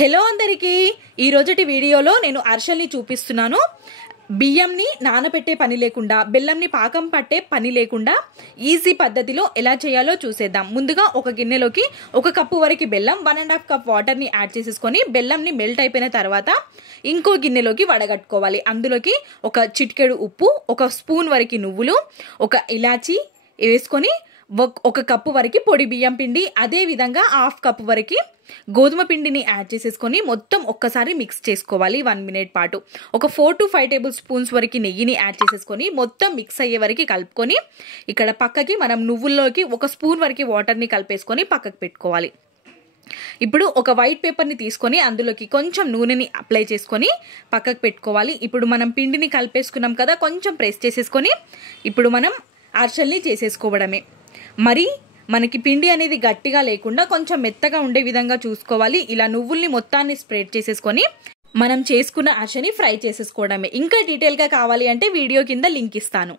Hello అందరికీ ఈ రోజుటి వీడియోలో నేను అరిసెల్ని చూపిస్తున్నాను. బియ్యంని నానబెట్టే పని లేకుండా బెల్లంని పాకం పట్టే పని లేకుండా ఈజీ పద్ధతిలో ఎలా చేయాలో చూసేద్దాం. ముందుగా ఒక గిన్నెలోకి 1 కప్పు వరకు బెల్లం 1.5 కప్ వాటర్ని యాడ్ చేసేసుకొని బెల్లంని మెల్ట్ అయిపోయిన తర్వాత ఇంకో గిన్నెలోకి వడగట్టుకోవాలి. అందులోకి ఒక చిటికెడు ఉప్పు, 1 స్పూన్ వరకు నువ్వులు, 1 ఇలాచి వేసుకొని 1 కప్పు వరకు పొడి బియ్యం పిండి, అదే విధంగా 1/2 కప్పు వరకు గోధుమ పిండిని యాడ్ చేసేసుకొని మొత్తం ఒక్కసారి మిక్స్ చేసుకోవాలి 1 మినిట్ పాటు. ఒక 4 to 5 టేబుల్ స్పూన్స్ వరకు నెయ్యిని యాడ్ చేసేసుకొని మొత్తం మిక్స్ అయ్యే వరకు కలుపుకొని ఇక్కడ పక్కకి మనం నువ్వుల్లోకి 1 స్పూన్ వరకు వాటర్ని కలిపేసుకొని పక్కకు పెట్టుకోవాలి. ఇప్పుడు ఒక వైట్ పేపర్ని తీసుకొని అందులోకి కొంచెం నూనెని అప్లై చేసుకొని పక్కకు పెట్టుకోవాలి. ఇప్పుడు మనం పిండిని కలిపేసుకున్నాం కదా, కొంచెం ప్రెస్ చేసేసుకొని ఇప్పుడు మనం అరిసెల్ని చేసేసుకోవడమే. మరి మనకి పిండి అనేది గట్టిగా లేకుండా కొంచెం మెత్తగా ఉండే విధంగా చూసుకోవాలి. ఇలా నువ్వుల్ని మొత్తాన్ని స్ప్రెడ్ చేసేసుకొని మనం చేసుకున్న అరిసెని ఫ్రై చేసేసుకోవడమే. ఇంకా డీటెయిల్గా కావాలి అంటే వీడియో కింద లింక్ ఇస్తాను.